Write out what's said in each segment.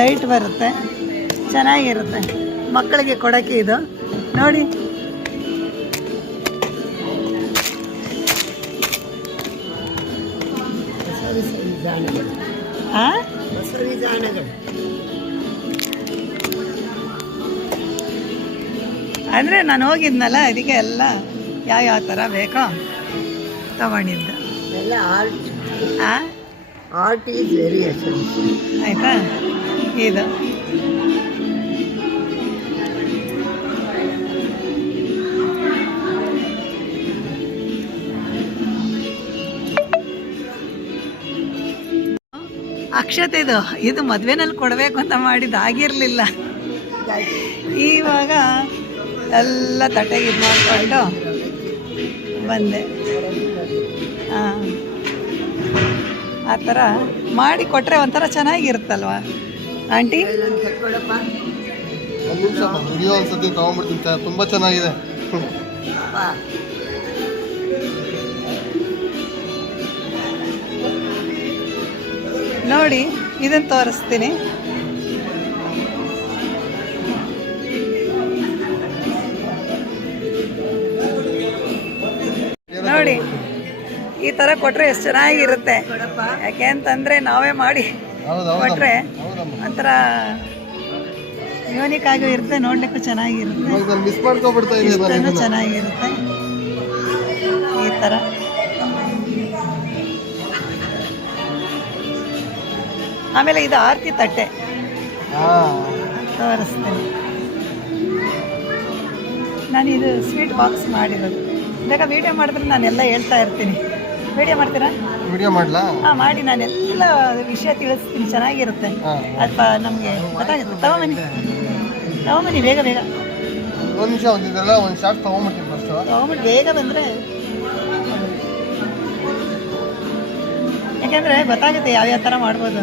Light ಬರುತ್ತೆ, ಚೆನ್ನಾಗಿರುತ್ತೆ ಮಕ್ಕಳಿಗೆ ಕೊಡೋಕ್ಕೆ. ಇದು ನೋಡಿ, ಅಂದರೆ ನಾನು ಹೋಗಿದ್ನಲ್ಲ, ಅದಕ್ಕೆ ಎಲ್ಲ ಯಾವ ಥರ ಬೇಕೋ ತಗೊಂಡಿದ್ದೆ ಎಲ್ಲ. Art is very essential. ಆಯಿತಾ? ಇದು ಅಕ್ಷತೆದು ಇದು ಮದುವೆನಲ್ಲಿ ಕೊಡಬೇಕು ಅಂತ ಮಾಡಿದ್ದು, ಆಗಿರಲಿಲ್ಲ. ಇವಾಗ ಎಲ್ಲ ತಟ್ಟೆಗೆ ಇದು ಮಾಡಿಕೊಂಡು ಬಂದೆ. ಹಾಂ, ಆ ಥರ ಮಾಡಿ ಕೊಟ್ಟರೆ ಒಂಥರ ಚೆನ್ನಾಗಿರುತ್ತಲ್ವ ಆಂಟಿ? ತುಂಬ ಚೆನ್ನಾಗಿದೆ. ನೋಡಿ, ಇದನ್ನು ತೋರಿಸ್ತೀನಿ. ನೋಡಿ, ಈ ಥರ ಕೊಟ್ಟರೆ ಎಷ್ಟು ಚೆನ್ನಾಗಿರುತ್ತೆ. ಯಾಕೆ ಅಂತಂದರೆ ನಾವೇ ಮಾಡಿ ಕೊಟ್ಟರೆ ಒಂಥರ ಯೂನಿಕ್ ಆಗಿ ಇರುತ್ತೆ, ನೋಡ್ಲಿಕ್ಕೂ ಚೆನ್ನಾಗಿರುತ್ತೆ, ಇಷ್ಟನೂ ಚೆನ್ನಾಗಿರುತ್ತೆ. ಈ ಥರ ಆಮೇಲೆ ಇದು ಆರತಿ ತಟ್ಟೆ ತೋರಿಸ್ತೀನಿ. ನಾನು ಇದು ಸ್ವೀಟ್ ಬಾಕ್ಸ್ ಮಾಡಿರೋದು. ಬೇಕಾ ವಿಡಿಯೋ ಮಾಡಿದ್ರೆ ನಾನೆಲ್ಲ ಹೇಳ್ತಾ ಇರ್ತೀನಿ. ವಿಡಿಯೋ ಮಾಡ್ತೀರಾ? ವಿಡಿಯೋ ಮಾಡಲಾ? ಹಾಂ, ಮಾಡಿ ನಾನೆಲ್ಲ ವಿಷಯ ತಿಳಿಸ್ತೀನಿ, ಚೆನ್ನಾಗಿರುತ್ತೆ. ಅಥವಾ ನಮಗೆ ಗೊತ್ತಾಗುತ್ತೆ. ತಗೊಂಬನ್ನಿ ಬೇಗ ಬೇಗ. ಒಂದು ನಿಮಿಷ, ಒಂದು ಶಾರ್ಟ್ ತಗೊಂಬಿಟ್ಟು ಬೇಗ ಬಂದರೆ, ಯಾಕೆಂದರೆ ಗೊತ್ತಾಗುತ್ತೆ ಯಾವ್ಯಾವ ಥರ ಮಾಡ್ಬೋದು.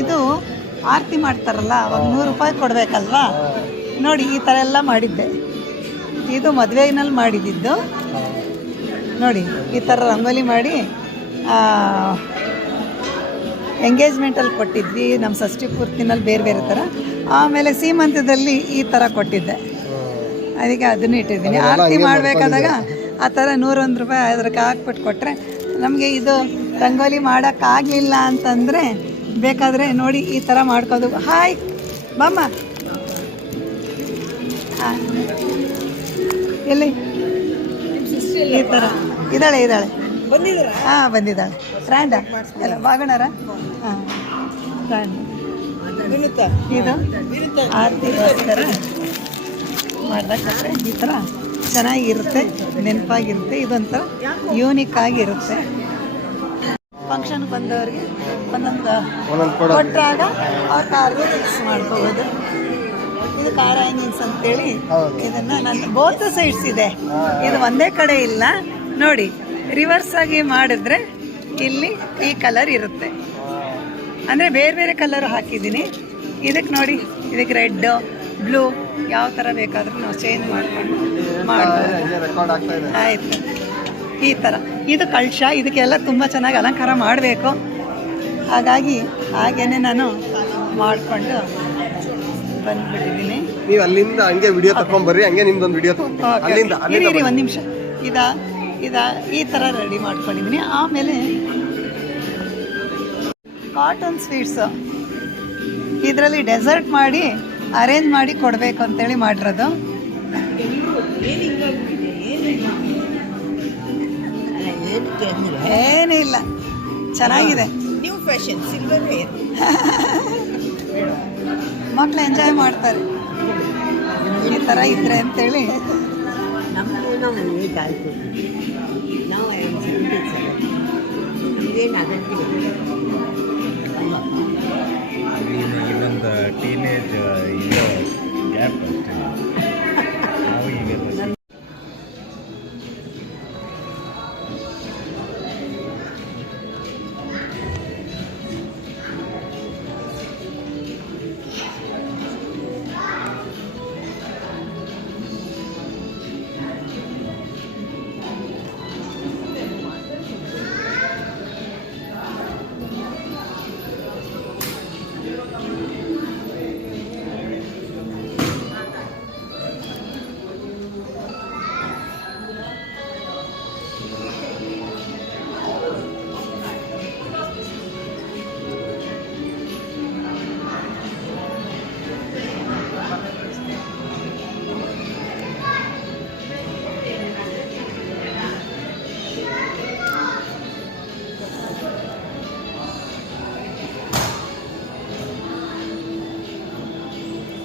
ಇದು ಆರತಿ ಮಾಡ್ತಾರಲ್ಲ, ಅವಾಗ 100 ರೂಪಾಯಿ ಕೊಡಬೇಕಲ್ವಾ? ನೋಡಿ, ಈ ಥರ ಎಲ್ಲ ಮಾಡಿದ್ದೆ. ಇದು ಮದುವೆನಲ್ಲಿ ಮಾಡಿದ್ದು. ನೋಡಿ, ಈ ಥರ ರಂಗೋಲಿ ಮಾಡಿ ಎಂಗೇಜ್ಮೆಂಟಲ್ಲಿ ಕೊಟ್ಟಿದ್ವಿ, ನಮ್ಮ ಷಷ್ಠಿ ಪೂರ್ತಿನಲ್ಲಿ ಬೇರೆ ಬೇರೆ ಥರ. ಆಮೇಲೆ ಸೀಮಂತದಲ್ಲಿ ಈ ಥರ ಕೊಟ್ಟಿದ್ದೆ, ಅದಕ್ಕೆ ಅದನ್ನು ಇಟ್ಟಿದ್ದೀನಿ. ಆರತಿ ಮಾಡಬೇಕಾದಾಗ ಆ ಥರ 101 ರೂಪಾಯಿ ಅದಕ್ಕೆ ಹಾಕ್ಬಿಟ್ಟು ಕೊಟ್ಟರೆ, ನಮಗೆ ಇದು ರಂಗೋಲಿ ಮಾಡೋಕ್ಕಾಗಲಿಲ್ಲ ಅಂತಂದರೆ ಬೇಕಾದರೆ ನೋಡಿ ಈ ಥರ ಮಾಡ್ಕೋದು. ಹಾಯ್ ಬಾಮ್ಮ, ಎಲ್ಲಿ ಈ ಥರ ಇದ್ದಾಳೆ ಹಾಂ, ಬಂದಿದ್ದಾಳೆ. ಫ್ರ್ಯಾಂಡ ಎಲ್ಲ ಬಾಗಣರ. ಹಾಂ, ಫ್ರ್ಯಾಂಡ್. ಇದು ಆರತಿಗೋಸ್ಕರ ಮಾಡಿದ್ರೆ ಈ ಥರ ಚೆನ್ನಾಗಿರುತ್ತೆ, ನೆನಪಾಗಿರುತ್ತೆ. ಇದೊಂಥರ ಯೂನಿಕ್ ಆಗಿರುತ್ತೆ. ಫಂಕ್ಷನ್ ಬಂದವ್ರಿಗೆ ಒಂದೊಂದು ಕೊಟ್ಟಾಗ ಅವ್ರ ಕಾರ್ಗೆ ಫಿಕ್ಸ್ ಮಾಡ್ಕೋಬೋದು. ಇದು ಕಾರ್ ಹ್ಯಾಂಗಿಂಗ್ಸ್ ಅಂತೇಳಿ ಇದನ್ನು ನನ್ನ ಬೋತ್ ಸೈಡ್ಸ್ ಇದೆ, ಇದು ಒಂದೇ ಕಡೆ ಇಲ್ಲ. ನೋಡಿ, ರಿವರ್ಸ್ ಆಗಿ ಮಾಡಿದ್ರೆ ಇಲ್ಲಿ ಈ ಕಲರ್ ಇರುತ್ತೆ. ಅಂದರೆ ಬೇರೆ ಬೇರೆ ಕಲರ್ ಹಾಕಿದ್ದೀನಿ. ಇದಕ್ಕೆ ನೋಡಿ, ಇದಕ್ಕೆ ರೆಡ್, ಬ್ಲೂ ಯಾವ ಥರ ಬೇಕಾದರೂ ನಾವು ಚೇಂಜ್ ಮಾಡ್ಕೊಂಡು ಮಾಡ್ಬೋದು. ಆಯಿತು, ಈ ಥರ. ಇದು ಕಳಶ, ಇದಕ್ಕೆಲ್ಲ ತುಂಬ ಚೆನ್ನಾಗಿ ಅಲಂಕಾರ ಮಾಡಬೇಕು. ಹಾಗಾಗಿ ಹಾಗೇನೆ ನಾನು ಮಾಡಿಕೊಂಡು ಬಂದ್ಬಿಟ್ಟಿದ್ದೀನಿ. ನೀವು ಅಲ್ಲಿಂದ ಹಂಗೆ ವಿಡಿಯೋ ತಗೊಂಡ್ಬರ್ರಿ, ಹಂಗೆ ನಿಮ್ದೊಂದು ವಿಡಿಯೋ ಇರಿ ಒಂದು ನಿಮಿಷ. ಈ ಥರ ರೆಡಿ ಮಾಡ್ಕೊಂಡಿದ್ದೀನಿ. ಆಮೇಲೆ ಕಾಟನ್ ಸ್ವೀಟ್ಸು ಇದರಲ್ಲಿ ಡೆಸರ್ಟ್ ಮಾಡಿ ಅರೇಂಜ್ ಮಾಡಿ ಕೊಡಬೇಕು ಅಂತೇಳಿ ಮಾಡಿರೋದು. ಏನಿಲ್ಲ, ಚೆನ್ನಾಗಿದೆ. New fashion, silver hair. ಮಕ್ಕಳು ಎಂಜಾಯ್ ಮಾಡ್ತಾರೆ ಈ ಥರ ಇದ್ರೆ ಅಂತೇಳಿ. ನಮಗೇನೋ ಆಯಿತು, ನಾವು ನಮಗೇನು ಅಗತ್ಯ ಇನ್ನೊಂದು ಟೀನೇಜ್ ಇದು ಗ್ಯಾಪ್ ಅಷ್ಟೇ. ನಾವು ಈಗ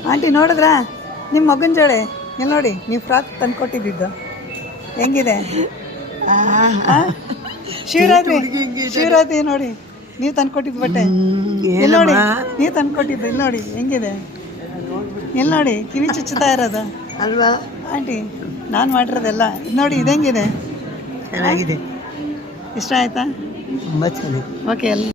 ಆಂಟಿ ನೋಡಿದ್ರಾ ನಿಮ್ಮ ಮಗನ ಜೋಳೆ ಎಲ್ಲಿ ನೋಡಿ ನೀವು ಫ್ರಾಕ್ ತಂದ್ಕೊಟ್ಟಿದ್ದು ಹೆಂಗಿದೆ ಶಿವರಾತ್ರಿ ನೋಡಿ ನೀವು ತಂದ್ಕೊಟ್ಟಿದ್ದು ಬಟ್ಟೆ ಇಲ್ಲಿ ನೋಡಿ ನೀವು ತಂದ್ಕೊಟ್ಟಿದ್ದು ಇಲ್ಲಿ ನೋಡಿ ಹೆಂಗಿದೆ ಇಲ್ಲಿ ನೋಡಿ ಕಿವಿ ಚುಚ್ಚುತ್ತಾ ಇರೋದು ಅಲ್ವಾ ಆಂಟಿ ನಾನು ಮಾಡಿರೋದೆಲ್ಲ ನೋಡಿ ಇದು ಹೆಂಗಿದೆ ಚೆನ್ನಾಗಿದೆ ಇಷ್ಟ ಆಯ್ತಾ ತುಂಬ ಚೆನ್ನಾಗಿದೆ ಓಕೆ ಎಲ್ಲ